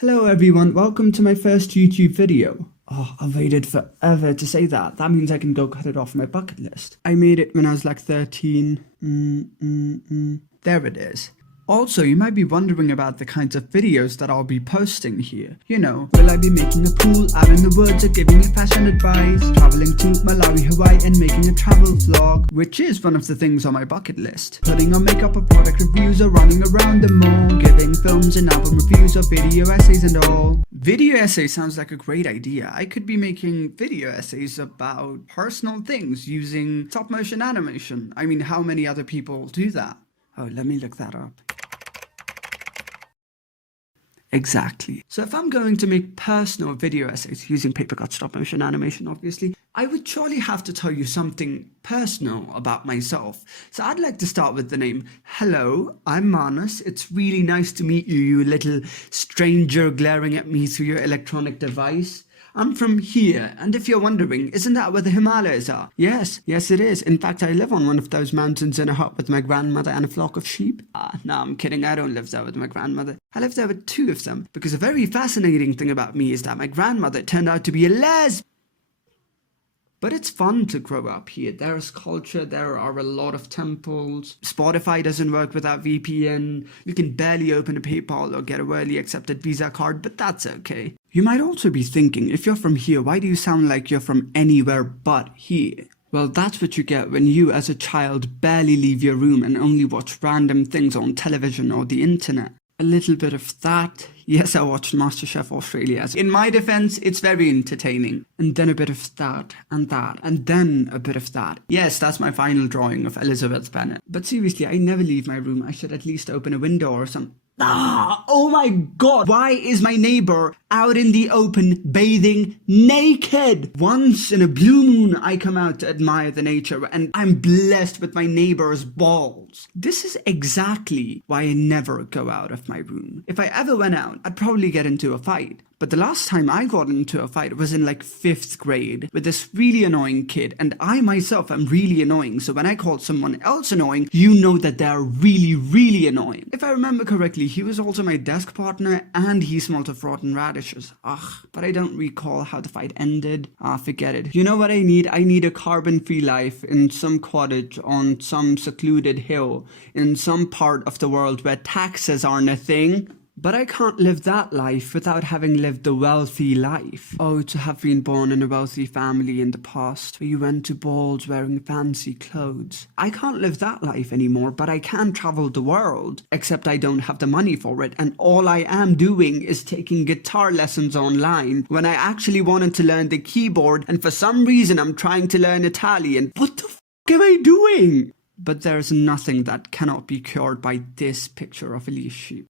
Hello everyone, welcome to my first YouTube video. Oh, I waited forever to say that. That means I can go cut it off my bucket list. I made it when I was like 13. There it is. Also, you might be wondering about the kinds of videos that I'll be posting here. You know, will I be making a pool out in the woods or giving you fashion advice? Traveling to Malawi, Hawaii and making a travel vlog, which is one of the things on my bucket list. Putting on makeup or product reviews or running around the mall, giving films and album reviews or video essays and all. Video essay sounds like a great idea. I could be making video essays about personal things using stop motion animation. I mean, how many other people do that? Oh, let me look that up. Exactly. So if I'm going to make personal video essays using paper cut stop motion animation, obviously, I would surely have to tell you something personal about myself. So I'd like to start with the name. Hello, I'm Manas. It's really nice to meet you, you little stranger glaring at me through your electronic device. I'm from here, and if you're wondering, isn't that where the Himalayas are? Yes, it is. In fact, I live on one of those mountains in a hut with my grandmother and a flock of sheep. No, I'm kidding, I don't live there with my grandmother. I live there with two of them, because a very fascinating thing about me is that my grandmother turned out to be a lesbian. But it's fun to grow up here. There's culture, there are a lot of temples. Spotify doesn't work without VPN. You can barely open a PayPal or get a early accepted Visa card, but that's okay. You might also be thinking, if you're from here, why do you sound like you're from anywhere but here? Well, that's what you get when you as a child barely leave your room and only watch random things on television or the internet. A little bit of that. Yes, I watched Masterchef Australia. In my defense, it's very entertaining. And then a bit of that, and then a bit of that. Yes, that's my final drawing of Elizabeth Bennet. But seriously, I never leave my room. I should at least open a window or something. Oh my god! Why is my neighbor out in the open bathing naked? Once in a blue moon I come out to admire the nature and I'm blessed with my neighbor's balls. This is exactly why I never go out of my room. If I ever went out, I'd probably get into a fight. But the last time I got into a fight was in like 5th grade with this really annoying kid, and I myself am really annoying, so when I call someone else annoying, you know that they're really, really annoying. If I remember correctly, he was also my desk partner and he smelled of rotten radishes. But I don't recall how the fight ended. Forget it. You know what I need? I need a carbon-free life in some cottage on some secluded hill in some part of the world where taxes aren't a thing. But I can't live that life without having lived the wealthy life. Oh, to have been born in a wealthy family in the past, where you went to balls wearing fancy clothes. I can't live that life anymore, but I can travel the world. Except I don't have the money for it, and all I am doing is taking guitar lessons online, when I actually wanted to learn the keyboard, and for some reason I'm trying to learn Italian. What the f*** am I doing? But there's nothing that cannot be cured by this picture of a leash sheep.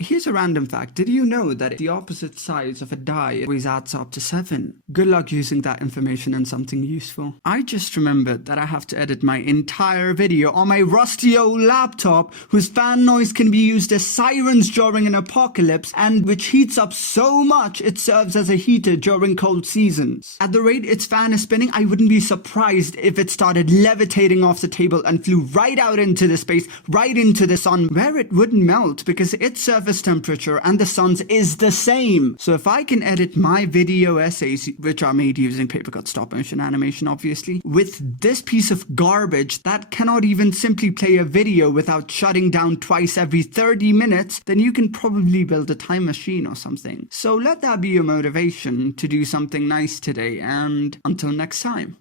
Here's a random fact. Did you know that the opposite sides of a die always adds up to 7? Good luck using that information in something useful. I just remembered that I have to edit my entire video on my rusty old laptop, whose fan noise can be used as sirens during an apocalypse, and which heats up so much it serves as a heater during cold seasons. At the rate its fan is spinning, I wouldn't be surprised if it started levitating off the table and flew right out into the space, right into the sun, where it wouldn't melt because its surface temperature and the sun's is the same. So if I can edit my video essays, which are made using paper cut stop motion animation obviously, with this piece of garbage that cannot even simply play a video without shutting down twice every 30 minutes, then you can probably build a time machine or something. So let that be your motivation to do something nice today, and until next time.